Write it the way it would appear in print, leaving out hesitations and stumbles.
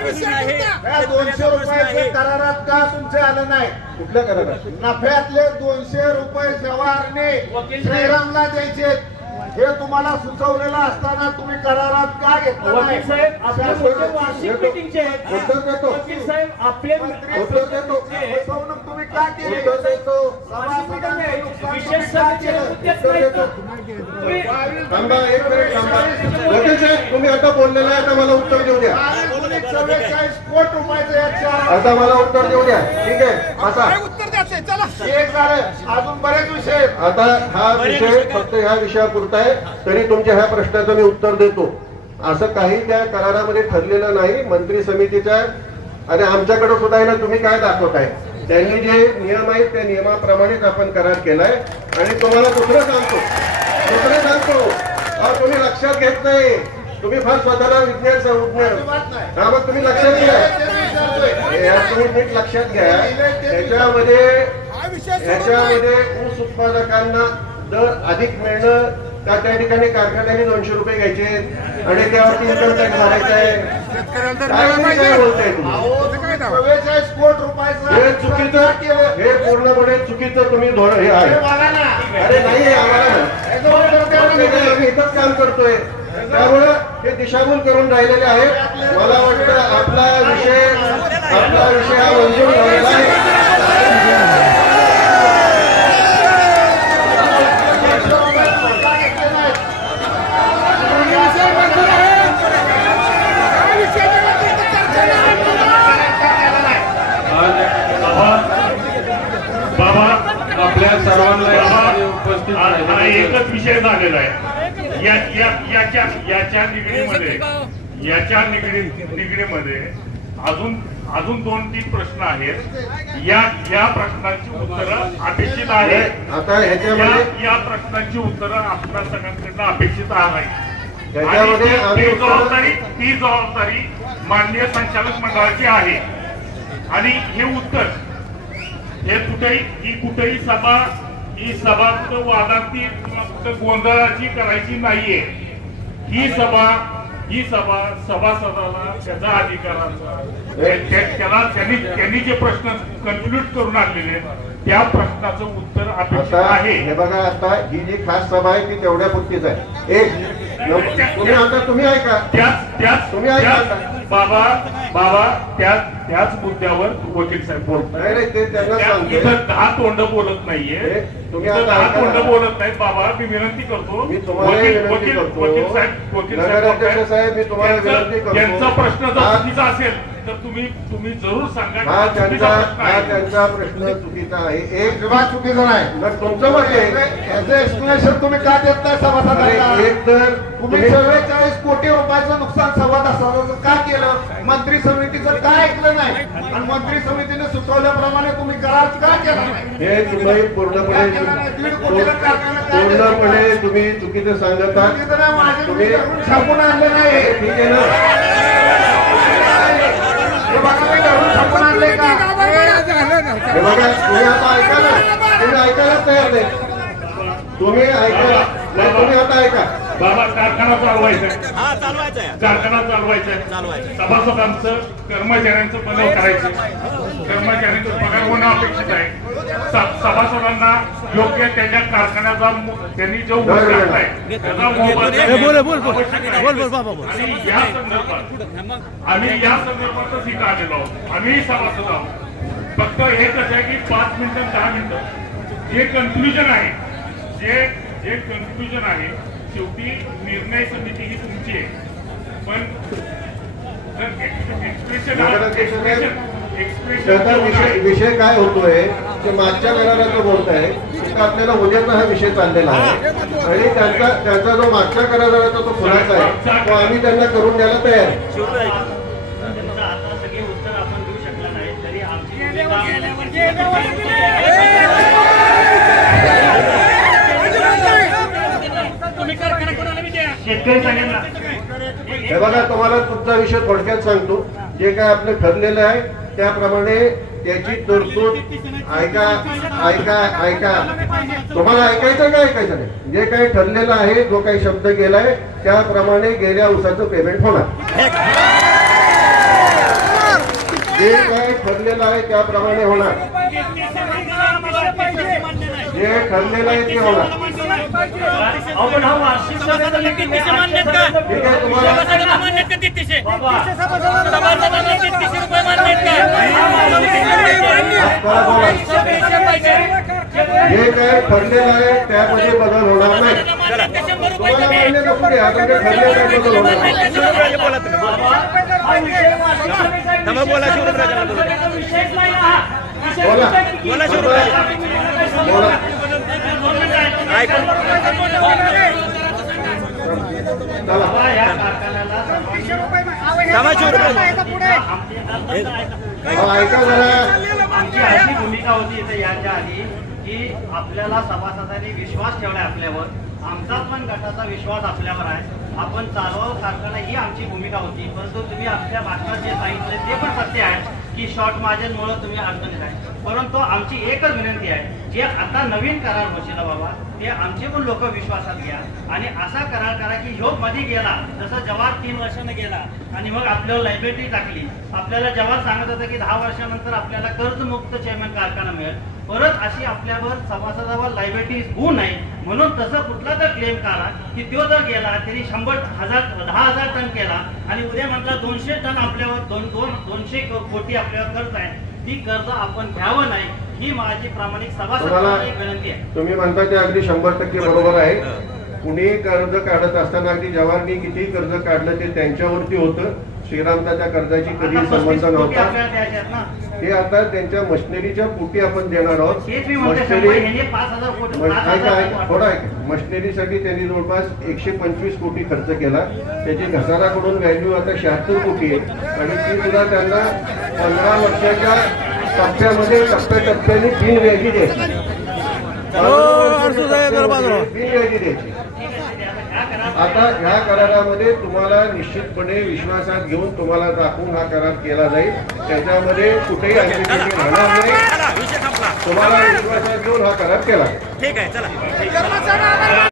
200 रुपयाचे करारात का तुमचे आलं नाही? कुठल्या करारात? नफ्यातले 200 रुपये जवाहरने श्रीरामला द्यायचे हे तुम्हाला सुचवलेलं असताना तुम्ही करारात का घेतलं नाही? वकील साहेब आपल्या वार्षिक मीटिंगचे उत्तर देतो. वकील साहेब आपले उत्तर देतो. फसवणूक तुम्ही का केली? उत्तर देतो. सभासदांचे नुकसान विशेष तुम्ही का सभेचे केलं? उत्तर देतो. थांबा एक मिनिट थांबा. वकील साहेब तुम्ही आता बोललेलं आहे, आता मला उत्तर देऊ द्या. 44 कोटी रुपयाचं याच्या आता मला उत्तर देऊ द्या. ठीक आहे आता एक झालं, अजून बरेच विषय आहेत. आता हा विषय फक्त ह्या विषयापुरता आहे, तरी तुमच्या ह्या प्रश्नाचं मी उत्तर देतो. असं काही त्या करारामध्ये ठरलेलं नाही. मंत्री समितीच्या आणि आमच्याकडे सुद्धा आहे ना, तुम्ही काय दाखवताय? त्यांनी जे नियम आहेत त्या नियमाप्रमाणेच आपण करार केलाय. आणि तुम्हाला दुसरं सांगतो अहो तुम्ही लक्षात घेत नाही. तुम्ही फार स्वतःला विज्ञान हा मग तुम्ही लक्षात घ्या. तुम्ही नीट लक्षात घ्या. याच्यामध्ये ऊस उत्पादकांना दर अधिक मिळणं का त्या ठिकाणी कारखान्याने 200 रुपये घ्यायचे आणि त्यावरती इन्कम टॅक्स भरायचा आहे? काय बोलताय तुम्ही? 44 कोटी रुपयाचं हे चुकीचं, हे पूर्णपणे चुकीचं तुम्ही धोरण हे आहे. अरे नाही आम्हाला इथंच काम करतोय, त्यामुळं हे दिशाभूल करून राहिलेले आहे. मला वाटतं आपला विषय हा मंजूर झालेला आहे. बाबा आपल्या सर्वांना उपस्थित हा एकच विषय झालेला आहे. याच्या निगडीमध्ये अजून 2-3 प्रश्न आहेत. या प्रश्नांची उत्तरं अपेक्षित आहेत. आता ह्याच्यामध्ये या प्रश्नांची उत्तरं आपल्या सगळ्यांकडनं अपेक्षित आहे. ती जबाबदारी माननीय संचालक मंडळाची आहे. आणि हे उत्तर हे कुठेही सभा कुठं वादांती किंवा कुठं गोंधळाची करायची नाहीये. ही सभा सभासदाला त्याचा अधिकाराचा त्यांनी जे प्रश्न कन्क्लूड करून आणलेले त्या प्रश्नाचं उत्तर अपेक्षित आहे. हे बघा आता ही जी खास सभा आहे ती तेवढ्या पुरतीच आहे. तुम्ही ऐका तुम्ही ऐका बाबा त्याच मुद्द्यावर वकील साहेब बोलताय. ते त्यांना सांगतो इथं 10 तोंड बोलत नाहीये. तुम्ही 10 तोंड बोलत नाहीत. बाबा मी विनंती करतो. मी तुम्हाला विनंती करतो. वकील साहेब मी तुम्हाला विनंती करतो. त्यांचा प्रश्न जर चुकीचा असेल तर तुम्ही जरूर सांगा. हा त्यांचा प्रश्न चुकीचा आहे. एक विभाग चुकीचा नाही. तर तुमचं मत आहे याचं एक्सप्लेनेशन तुम्ही का देत नाही सभासदांना? एक तर तुम्ही 44 कोटी रुपयाचं नुकसान सभासदाचं का केलं? मंत्री समितीचं का ऐकलं नाही? आणि मंत्री समितीने सुचवल्याप्रमाणे तुम्ही करार का केला नाही? हे तुम्ही पूर्णपणे तुम्ही चुकीचं सांगत आहात. तुम्ही छापून आणलं नाही. ठीक आहे ना. हे बघा मी घरून छापून आणले का? हे बघा तुम्ही आता ऐका ना. तुम्ही ऐकायलाच तयार नाही. तुम्ही ऐका नाही. तुम्ही आता ऐका. बाबा कारखाना चालवायचा सभासदांचं कर्मचाऱ्यांचं बदल करायचं. कर्मचाऱ्यांचं पगार होणं अपेक्षित आहे. सभासदांना योग्य त्यांच्या कारखान्याचा त्यांनी जो त्याचा आम्ही या संदर्भातच इथं आलेलो आहोत. आम्ही सभासद आहोत. फक्त एकच आहे की 5 मिनिटं 10 मिनिटं जे कन्क्लुजन आहे शेवटी निर्णय समिती ही तुमची आहे. पण विषय काय होतोय ते मागच्या कराराचं बोलताय. आपल्याला उद्याचा हा विषय चाललेला आहे आणि त्यांचा जो मागच्या कराराचा तो खुलासा आहे तो आम्ही त्यांना करून द्यायला तयार आहे. हे बघा तुम्हाला तुमचा विषय थोडक्यात सांगतो. जे काय आपलं ठरलेलं आहे त्याप्रमाणे त्याची तरतूद ऐका तुम्हाला ऐकायचं का ऐकायचं नाही. जे काही ठरलेलं आहे जो काही शब्द गेलाय त्याप्रमाणे गेल्या उसाचं पेमेंट होणार. जे काय ठरलेलं आहे त्याप्रमाणे होणार. जे ठरलेलं आहे ते होणार. आपण हा वार्षिक सभेचा meeting आहे. ठीक आहे तुम्हाला करा बोला. जे काय ठरलेलं आहे त्यामध्ये बदल होणार नाही. तुम्हाला मान्य नसू द्या, आता ते ठरलेलं आहे बदल होणार नाही. हा विषय वार्षिक सभेचा एक विषय बोला. विषयच नाही हा. बोला बोला. ऐका जरा. आमची अशी भूमिका होती इथे याच्या आधी की आपल्याला सभासदांनी विश्वास ठेवलाय आपल्यावर, आमचा पण गटाचा विश्वास आपल्यावर आहे, आपण चालवावं कारखाना ही आमची भूमिका होती. परंतु तुम्ही आपल्या भाषणात जे सांगितले ते पण सत्य आहे की शॉर्ट मार्जिनमुळे तुम्ही अडचणीत आहे. परंतु आमची एकच विनंती आहे, जे आता नवीन करार होशील बाबा ते आमचे पण लोक विश्वासात घ्या आणि असा करार करा की ह्यो मध्ये गेला जसं जवाहर 3 वर्षानं गेला आणि मग आपल्याला लायबिलिटी टाकली. आपल्याला जवाहर सांगत होतं की 10 वर्षानंतर आपल्याला कर्जमुक्त चेअरमॅन कारखाना मिळेल. परत अशी आपल्यावर सभासदावर लायबिलिटी होऊ नये म्हणून तसं कुठला तर क्लेम करा की तो जर गेला तरी 10,000 टन केला आणि उद्या म्हटलं 200 टन आपल्यावर 200 कोटी आपल्यावर कर्ज आहे, ती कर्ज आपण घ्यावं नाही ही माझी प्रामाणिक सभासदांना एक विनंती आहे. तुम्ही म्हणता ते अगदी 100% बरोबर आहे. कुणी कर्ज काढत असताना अगदी जवाहरनी किती कर्ज काढलं ते त्यांच्यावरती होतं. श्रीरामचा त्या कर्जाची कधी आता 35 संबंध कोटी नव्हता. आपल्याला द्यायचे आहेत ना. ते आता त्यांच्या मशिनरीच्या पोटी आपण देणार आहोत. तेच मी म्हणते, मशिनरी 5,000 कोटी थोडा मशिनरीसाठी त्यांनी जवळपास 125 कोटी खर्च केला. त्याची घसाराकडून व्हॅल्यू आता 76 कोटी आहे आणि ती सुद्धा त्यांना 15 वर्षाच्या टप्प्यामध्ये टप्प्याटप्प्याने बिनव्याजी द्यायची. बिनव्याजी द्यायची. आता ह्या करारामध्ये तुम्हाला निश्चितपणे विश्वासात घेऊन तुम्हाला दाखवून हा करार केला जाईल. त्याच्यामध्ये कुठेही अंतिम राहणार नाही. तुम्हाला विश्वासात घेऊन हा करार केला. ठीक आहे चला.